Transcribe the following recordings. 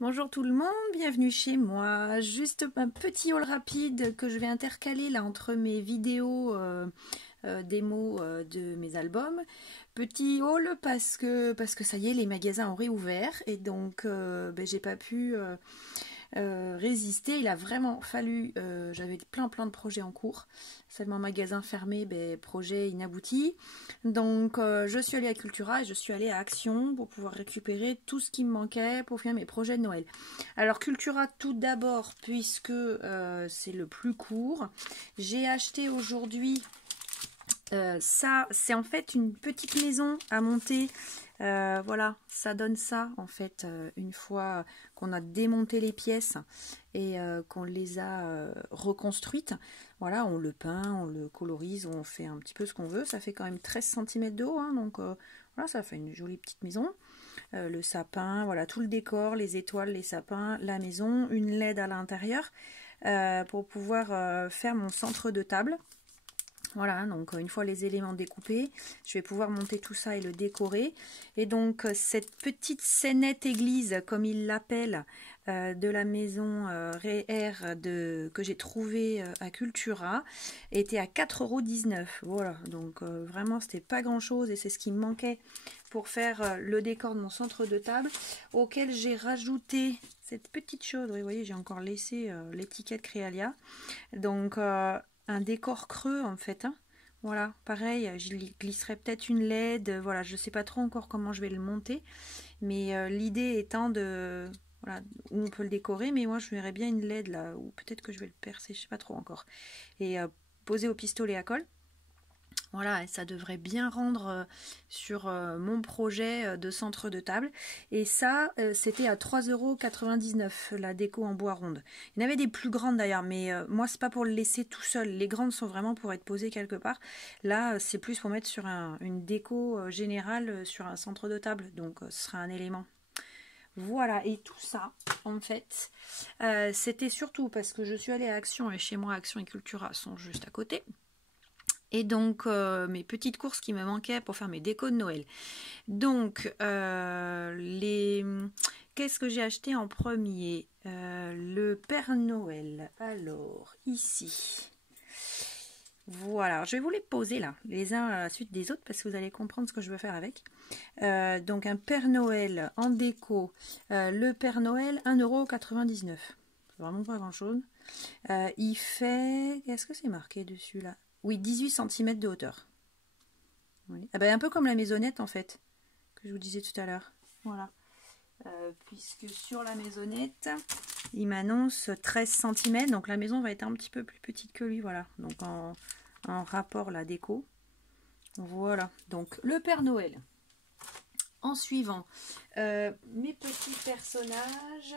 Bonjour tout le monde, bienvenue chez moi. Juste un petit haul rapide que je vais intercaler là entre mes vidéos démos de mes albums. Petit haul parce que ça y est, les magasins ont réouvert et donc j'ai pas pu résister. Il a vraiment fallu, j'avais plein de projets en cours, seulement magasin fermé, projet inabouti. Donc je suis allée à Cultura et je suis allée à Action pour pouvoir récupérer tout ce qui me manquait pour faire mes projets de Noël. Alors Cultura tout d'abord, puisque c'est le plus court, j'ai acheté aujourd'hui ça, c'est en fait une petite maison à monter. Voilà, ça donne ça en fait une fois qu'on a démonté les pièces et qu'on les a reconstruites. Voilà, on le peint, on le colorise, on fait un petit peu ce qu'on veut. Ça fait quand même 13 cm de haut, hein, donc voilà, ça fait une jolie petite maison. Le sapin, voilà, tout le décor, les étoiles, les sapins, la maison, une LED à l'intérieur pour pouvoir faire mon centre de table. Voilà, donc une fois les éléments découpés, je vais pouvoir monter tout ça et le décorer. Et donc cette petite scénette église, comme ils l'appellent, de la maison RER que j'ai trouvée à Cultura, était à 4,19 €. Voilà, donc vraiment c'était pas grand chose et c'est ce qui me manquait pour faire le décor de mon centre de table, auquel j'ai rajouté cette petite chose. Vous voyez, j'ai encore laissé l'étiquette Créalia. Donc un décor creux en fait, hein. Voilà, pareil, je glisserai peut-être une LED, voilà, je sais pas trop encore comment je vais le monter, mais l'idée étant de, voilà, où on peut le décorer, mais moi je verrais bien une LED là, ou peut-être que je vais le percer, je sais pas trop encore, et poser au pistolet à colle. Voilà, et ça devrait bien rendre sur mon projet de centre de table. Et ça, c'était à 3,99 € la déco en bois ronde. Il y en avait des plus grandes d'ailleurs, mais moi, c'est pas pour le laisser tout seul. Les grandes sont vraiment pour être posées quelque part. Là, c'est plus pour mettre sur une déco générale sur un centre de table. Donc, ce sera un élément. Voilà, et tout ça, en fait, c'était surtout parce que je suis allée à Action, et chez moi, Action et Cultura sont juste à côté. Et donc mes petites courses qui me manquaient pour faire mes décos de Noël. Donc qu'est-ce que j'ai acheté en premier? Le Père Noël. Alors ici. Voilà, je vais vous les poser là, les uns à la suite des autres, parce que vous allez comprendre ce que je veux faire avec. Donc un Père Noël en déco. Le Père Noël, 1,99 €. C'est vraiment pas grand chose. Il fait... Qu'est-ce que c'est marqué dessus là? Oui, 18 cm de hauteur. Oui. Ah ben, un peu comme la maisonnette en fait, que je vous disais tout à l'heure. Voilà. Puisque sur la maisonnette, il m'annonce 13 cm. Donc la maison va être un petit peu plus petite que lui. Voilà. Donc en rapport la déco. Voilà. Donc le Père Noël. En suivant, mes petits personnages.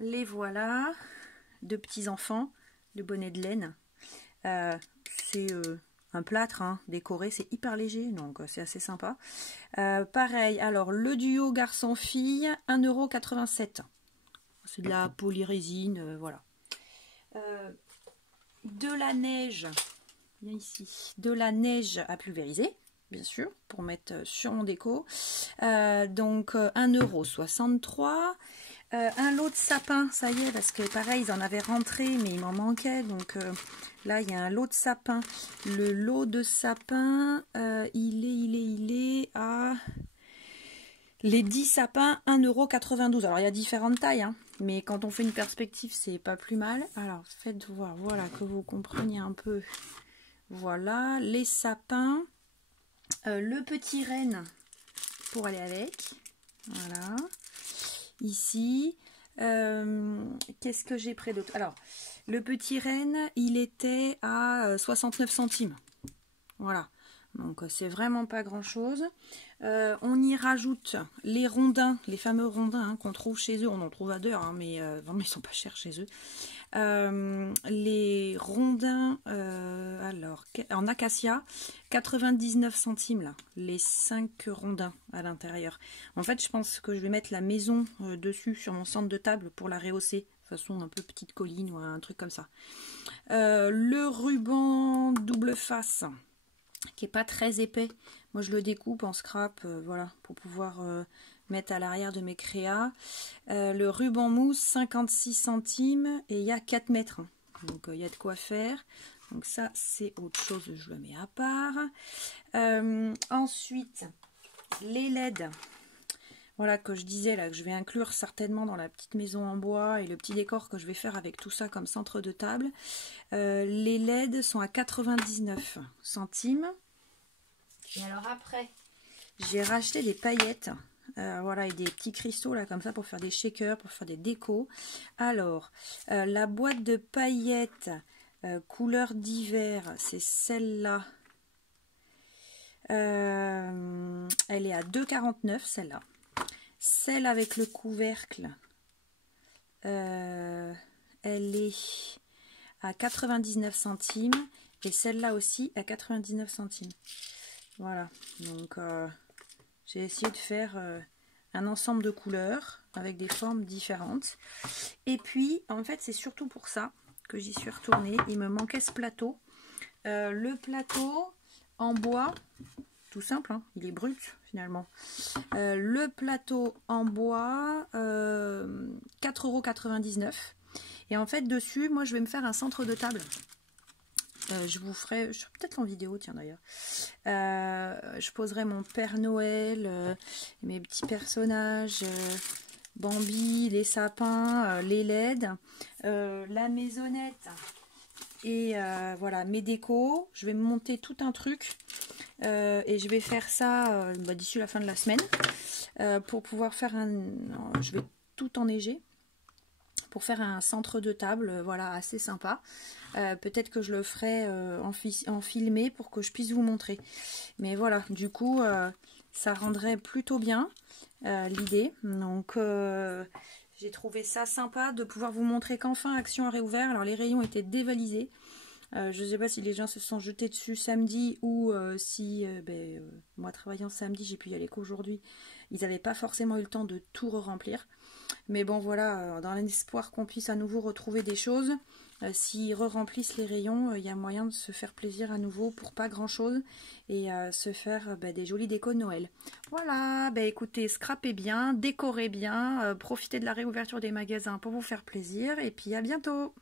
Les voilà. Deux petits enfants, le bonnet de laine. C'est un plâtre hein, décoré, c'est hyper léger, donc c'est assez sympa. Pareil, alors le duo garçon-fille, 1,87 €. C'est de la polyrésine, voilà. De la neige, bien ici, de la neige à pulvériser, bien sûr, pour mettre sur mon déco. Donc 1,63 €. Un lot de sapin, ça y est, parce que pareil, ils en avaient rentré, mais il m'en manquait. Donc là, il y a un lot de sapin. Le lot de sapin, il est à... Les 10 sapins, 1,92 €. Alors, il y a différentes tailles, hein, mais quand on fait une perspective, c'est pas plus mal. Alors, faites voir, voilà, que vous compreniez un peu. Voilà, les sapins. Le petit renne pour aller avec. Voilà. Ici, qu'est-ce que j'ai près d'autre? Alors, le petit renne, il était à 69 centimes. Voilà, donc c'est vraiment pas grand-chose. On y rajoute les rondins, les fameux rondins hein, qu'on trouve chez eux. On en trouve à deux, hein, mais vraiment ils sont pas chers chez eux. Les rondins, alors en acacia, 99 centimes là, les 5 rondins à l'intérieur. En fait, je pense que je vais mettre la maison dessus sur mon centre de table pour la rehausser, de façon un peu petite colline ou un truc comme ça. Le ruban double face, qui est pas très épais, Moi je le découpe en scrap, voilà, pour pouvoir mettre à l'arrière de mes créas. Le ruban mousse 56 centimes et il y a 4 mètres. Donc il y a de quoi faire. Donc ça c'est autre chose, je le mets à part. Ensuite les LED. Voilà, que je disais là, que je vais inclure certainement dans la petite maison en bois et le petit décor que je vais faire avec tout ça comme centre de table. Les LED sont à 99 centimes. Et alors après, j'ai racheté des paillettes. Voilà, et des petits cristaux là comme ça pour faire des shakers, pour faire des décos. Alors, la boîte de paillettes couleur d'hiver, c'est celle-là. Elle est à 2,49 celle-là. Celle avec le couvercle, elle est à 99 centimes. Et celle-là aussi à 99 centimes. Voilà, donc j'ai essayé de faire un ensemble de couleurs avec des formes différentes. Et puis, en fait, c'est surtout pour ça que j'y suis retournée. Il me manquait ce plateau. Le plateau en bois, tout simple, hein, il est brut finalement. Le plateau en bois, 4,99 €. Et en fait, dessus, moi, je vais me faire un centre de table. Je vous ferai, peut-être en vidéo, tiens d'ailleurs. Je poserai mon Père Noël, mes petits personnages, Bambi, les sapins, les LED, la maisonnette et voilà mes décos. Je vais monter tout un truc et je vais faire ça d'ici la fin de la semaine pour pouvoir faire je vais tout enneiger pour faire un centre de table, voilà, assez sympa. Peut-être que je le ferai en filmé pour que je puisse vous montrer. Mais voilà, du coup, ça rendrait plutôt bien l'idée. Donc, j'ai trouvé ça sympa de pouvoir vous montrer qu'enfin Action a réouvert. Alors, les rayons étaient dévalisés. Je ne sais pas si les gens se sont jetés dessus samedi ou si, moi travaillant samedi, j'ai pu y aller qu'aujourd'hui. Ils n'avaient pas forcément eu le temps de tout remplir. Mais bon, voilà, dans l'espoir qu'on puisse à nouveau retrouver des choses, s'ils re-remplissent les rayons, il y a moyen de se faire plaisir à nouveau pour pas grand-chose et se faire des jolis décos de Noël. Voilà, écoutez, scrapez bien, décorez bien, profitez de la réouverture des magasins pour vous faire plaisir et puis à bientôt.